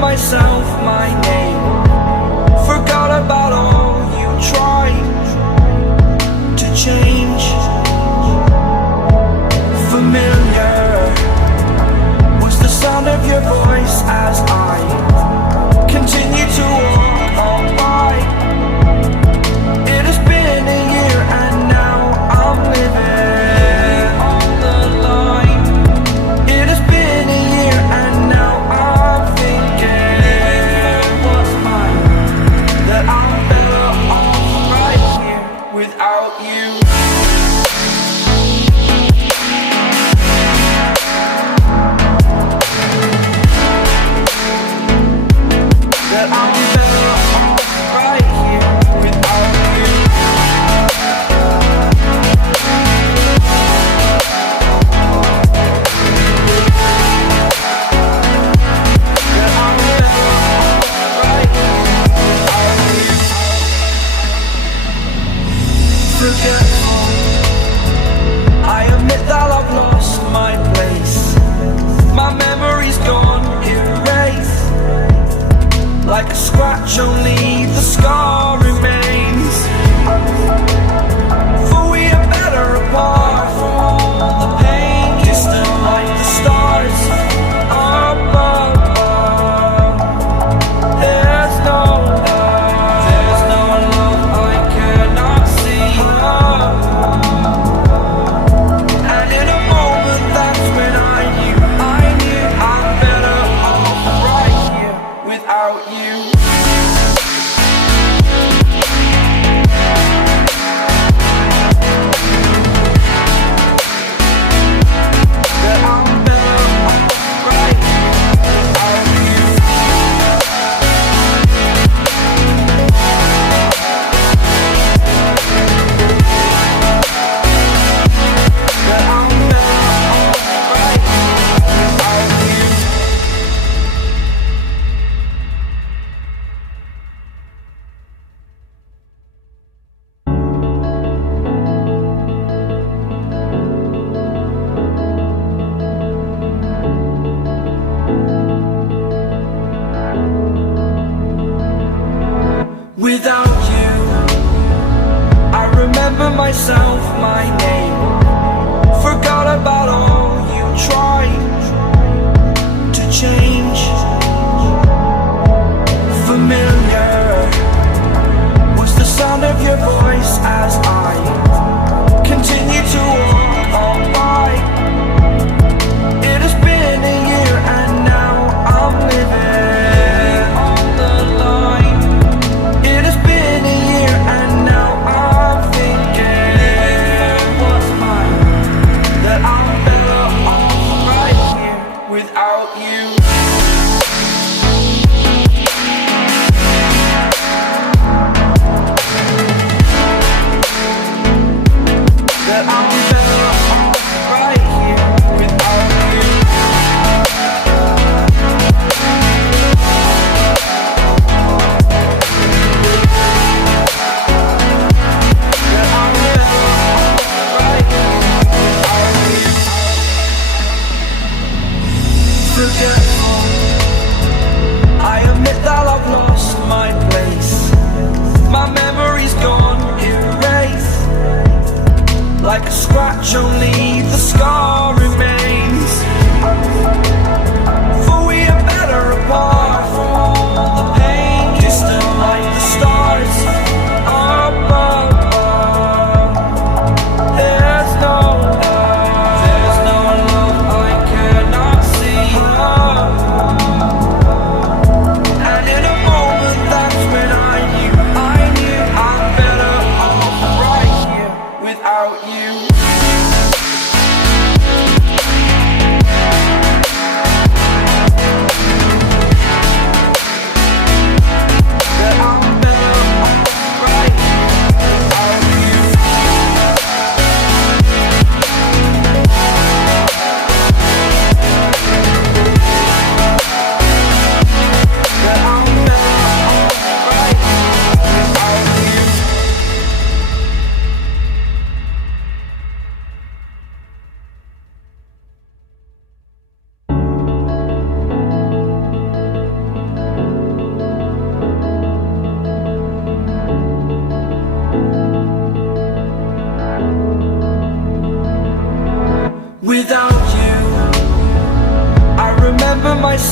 myself my name. Forgot about all you tried to change. Familiar was the sound of your voice as I continue to walk on by. It has been a year and now I'm living on the line. It has been a year and now I'm thinking what's mine, that I'm better off right here without you. That I'm better off right here without you. That I'm better off right here without you. Forgetful, I admit that I've lost my place. My memory's gone erased. Like a scratch, only the scar remains. For we are better apart from all the pain. Distant like the stars above. There's no love I cannot see. And in a moment, that's when I knew I'm better off right here without you.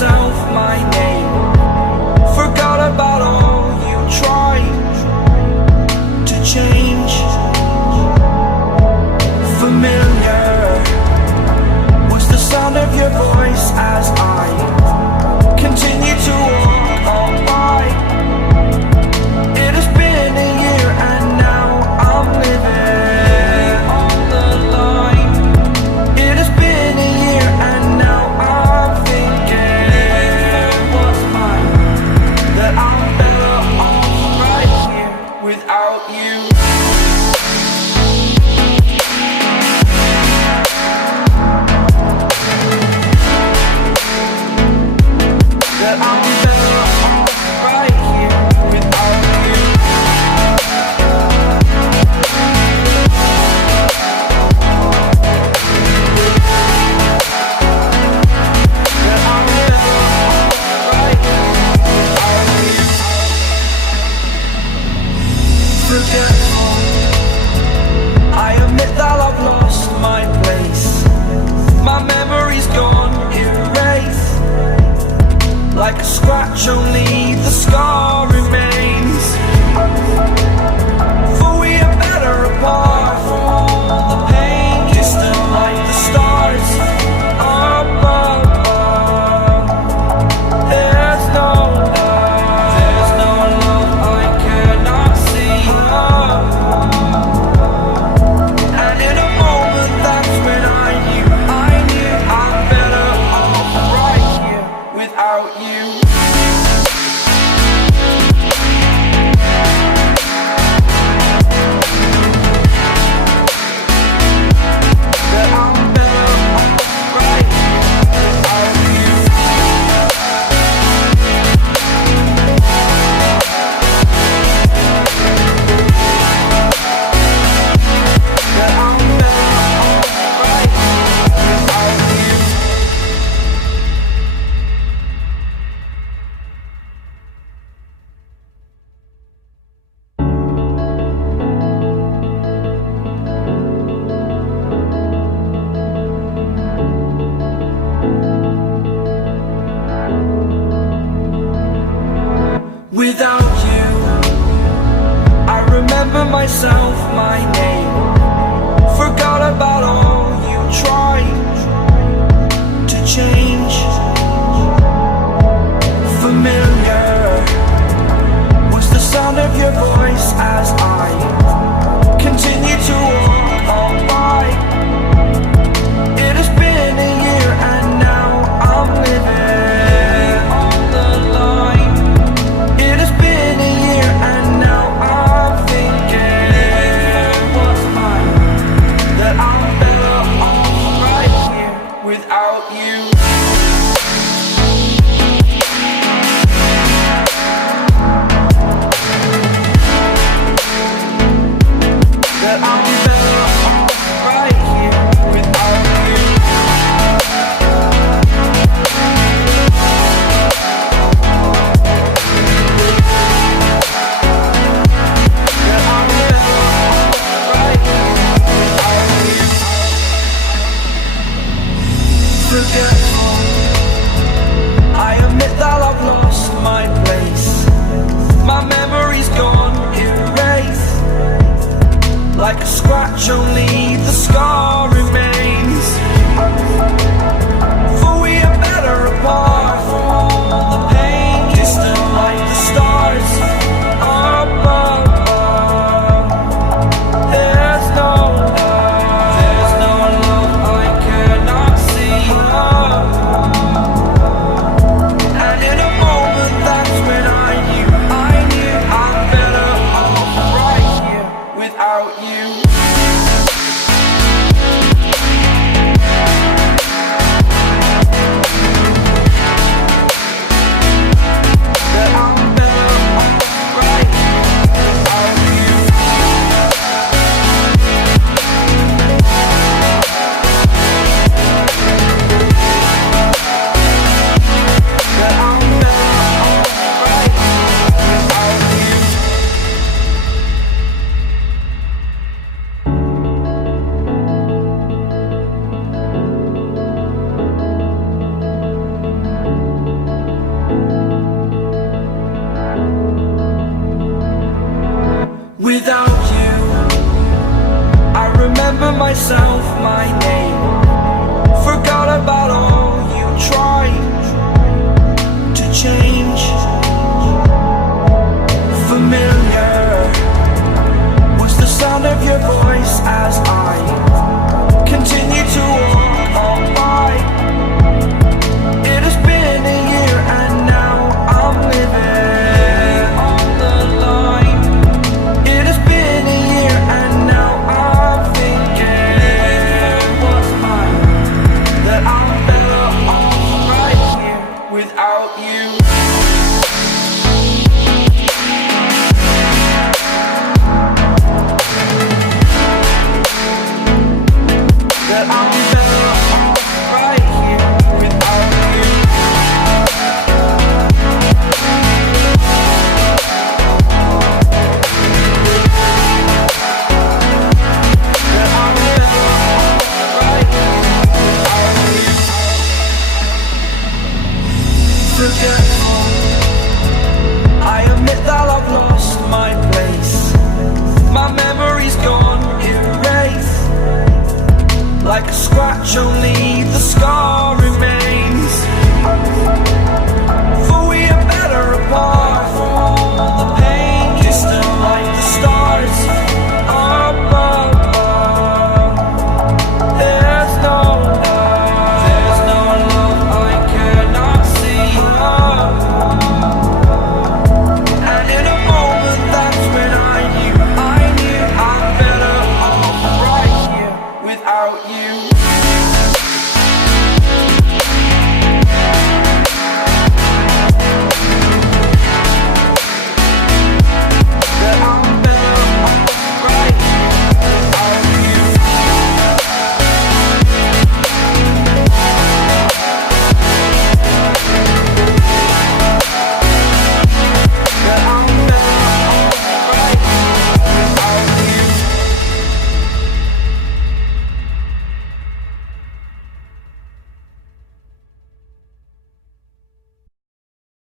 myself my name. Forgot about all you tried to change. Familiar was the sound of your voice as I continue to walk on by. It has been a year and now I'm living on the line. It has been a year and now I'm thinking what's mine, that I'm better off right here without you. That I'm better off right here without you. That I'm better off right here without you. Forgetful, I admit that I've lost my place. My memory's gone erased. Like a scratch, only the scar remains. For we are better apart from all the pain. Distant like the stars above. There's no love I cannot see. And in a moment, that's when I knew I'm better off right here without you. That I'm better off right here without you. That I'm better off right here without you. Without you, I remember myself, my name. Forgot about all you tried to change. Familiar was the sound of your voice as I continue to walk on by. It has been a year and now I'm living on the line. It has been a year and now I'm thinking my name. Forgot about all you tried to change. Familiar was the sound of your voice as I continue to walk on by. It has been a year and now I'm living on the line. It has been a year and now I'm thinking what's mine, that I'm better off right here without you. That I'm better off right here without you. That I'm better off right here without you. Forgetful, I admit that I've lost my place. My memory's gone erased. Like a scratch, only the scar remains.